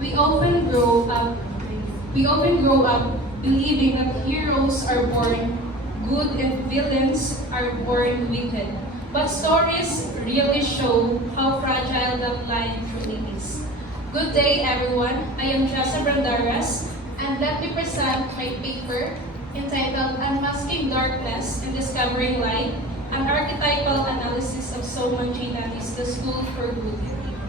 We often grow up we often grow up believing that heroes are born good and villains are born wicked. But stories really show how fragile that line truly is. Good day everyone. I am Jessa Brandaras and let me present my paper entitled Unmasking Darkness and Discovering Light, an archetypal analysis of Soman Chinani's The School for Good and Evil.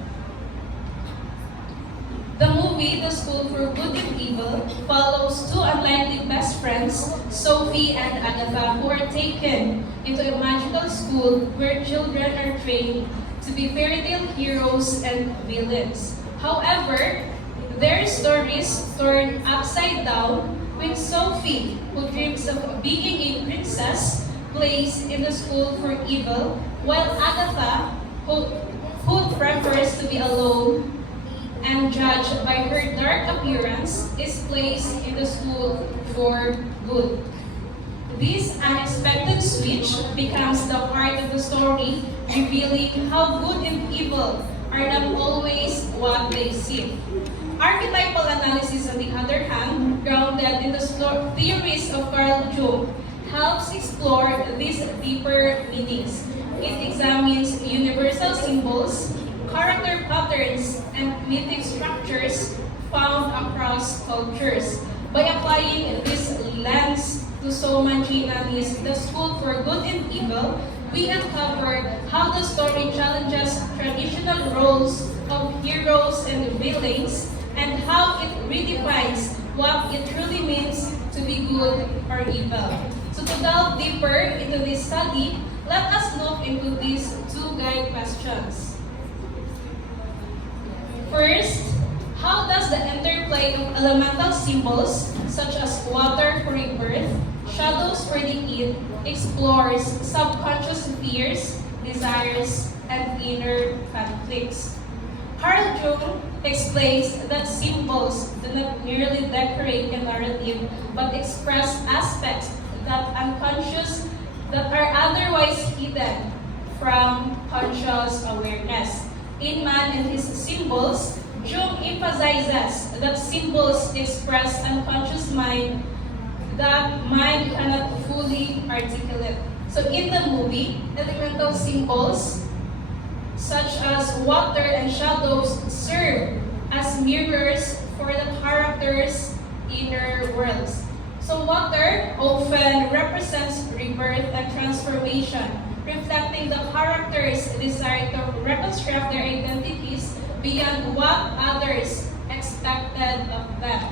The movie, The School for Good and Evil, follows two unlikely best friends, Sophie and Agatha, who are taken into a magical school where children are trained to be fairy tale heroes and villains. However, their stories turn upside down when Sophie, who dreams of being a princess, placed in the school for evil, while Agatha, who prefers to be alone and judged by her dark appearance, is placed in the school for good. This unexpected switch becomes the heart of the story, revealing how good and evil are not always what they seem. Archetypal analysis, on the other hand, grounded in the theories of Carl Jung, helps explore these deeper meanings. It examines universal symbols, character patterns, and mythic structures found across cultures. By applying this lens to Soman Chinani's The School for Good and Evil, we uncover how the story challenges traditional roles of heroes and villains and how it redefines what it truly means to be good or evil. So to delve deeper into this study, let us look into these two guide questions. First, how does the interplay of elemental symbols such as water for rebirth, shadows for defeat, explores subconscious fears, desires, and inner conflicts? Carl Jung explains that symbols do not merely decorate a narrative but express aspects that are otherwise hidden from conscious awareness. In Man and His Symbols, Jung emphasizes that symbols express unconscious mind that mind cannot fully articulate. So in the movie, elemental symbols such as water and shadows serve as mirrors for the characters' inner worlds. So water often represents rebirth and transformation, reflecting the characters' desire to reconstruct their identities beyond what others expected of them.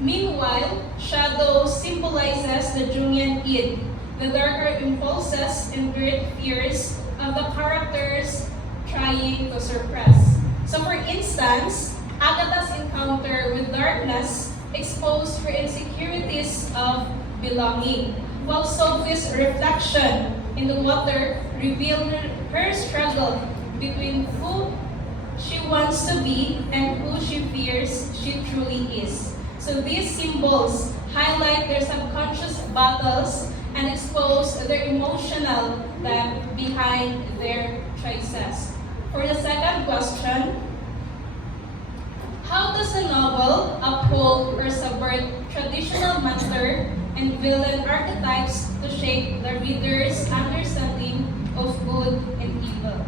Meanwhile, shadow symbolizes the Jungian id, the darker impulses and great fears of the characters trying to suppress. So for instance, Agatha's encounter with darkness exposed her insecurities of belonging, while Sophie's reflection in the water revealed her struggle between who she wants to be and who she fears she truly is. So these symbols highlight their subconscious battles and expose their emotional depth behind their choices. For the second question, how does the novel uphold or subvert traditional mentor and villain archetypes to shape the reader's understanding of good and evil?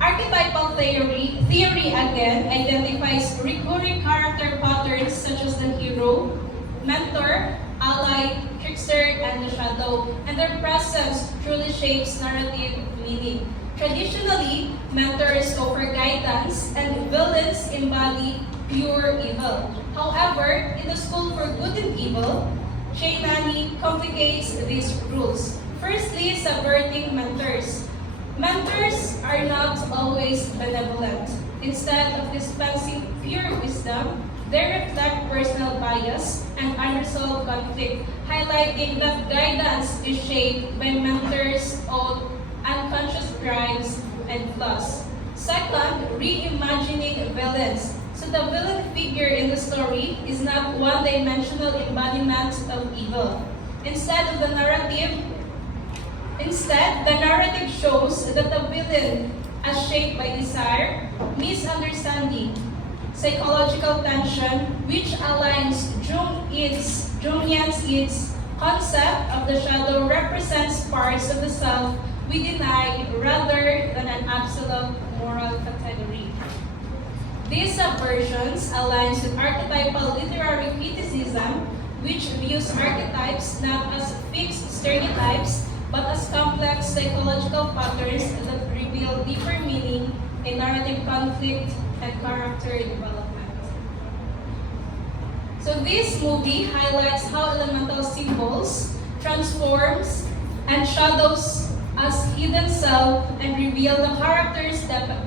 Archetypal theory again identifies recurring character patterns such as the hero, mentor, ally, trickster, and the shadow, and their presence truly shapes narrative meaning. Traditionally, mentors offer guidance and villains embody pure evil. However, in The School for Good and Evil, Chinani complicates these rules. Firstly, subverting mentors. Mentors are not always benevolent. Instead of dispensing pure wisdom, they reflect personal bias and unresolved conflict, highlighting that guidance is shaped by mentors' own unconscious drives and flaws. Second, reimagining villains. So the villain figure in the story is not one-dimensional embodiment of evil. Instead, the narrative shows that the villain is shaped by desire, misunderstanding, psychological tension, which aligns Jungian's concept of the shadow represents parts of the self we deny rather than an absolute moral category. These subversions aligns with archetypal literary criticism, which views archetypes not as fixed stereotypes, but as complex psychological patterns that reveal deeper meaning in narrative conflict and character development. So this movie highlights how elemental symbols transforms and shadows as hidden self and reveal the character's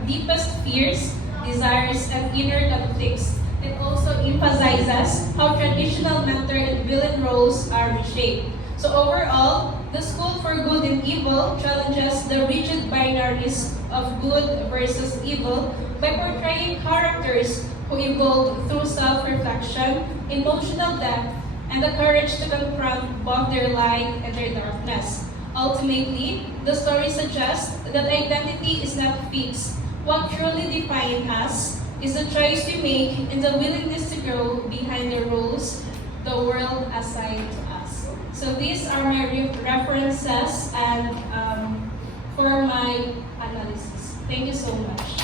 deepest fears, desires, and inner conflicts. It also emphasizes how traditional mentor and villain roles are reshaped. So overall, The School for Good and Evil challenges the rigid binaries of good versus evil by portraying characters who evolve through self-reflection, emotional depth, and the courage to confront both their light and their darkness. Ultimately, the story suggests that identity is not fixed. What truly defines us is the choice we make and the willingness to grow behind the roles the world assigned to us. So these are my references and for my analysis. Thank you so much.